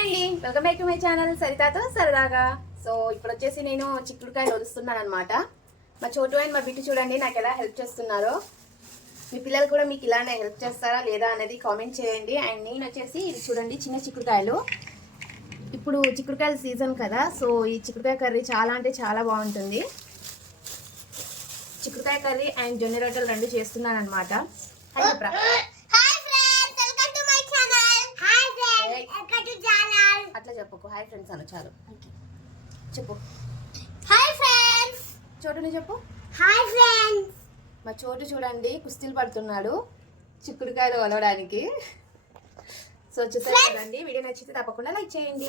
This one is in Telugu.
హాయ్ అండి, welcome back to my channel సరితాతో సరదాగా. సో ఇప్పుడు వచ్చేసి నేను చిక్కుడుకాయలు వదుస్తున్నాను అనమాట. మా చోటు అండ్ మా బిడ్డ చూడండి నాకు ఎలా హెల్ప్ చేస్తున్నారో. మీ పిల్లలు కూడా మీకు ఇలానే హెల్ప్ చేస్తారా లేదా అనేది కామెంట్ చేయండి. అండ్ నేను వచ్చేసి ఇది చూడండి చిన్న చిక్కుడుకాయలు. ఇప్పుడు చిక్కుడుకాయల సీజన్ కదా, సో ఈ చిక్కుడుకాయ కర్రీ చాలా అంటే చాలా బాగుంటుంది. చిక్కుడుకాయ కర్రీ అండ్ జొన్న రొట్టెలు రెండు చేస్తున్నాను అనమాట. అట్లా చెప్పుకో, హాయ్ ఫ్రెండ్స్ అను చాలు. చెప్పు హాయ్ ఫ్రెండ్స్. చోటుని చెప్పు హాయ్ ఫ్రెండ్స్. మా చోటు చూడండి కుస్తీలు పడుతున్నాడు చిక్కుడుకాయలు వలవడానికి. సో చూసారు కదండి, వీడియో నచ్చితే తప్పకుండా లైక్ చేయండి.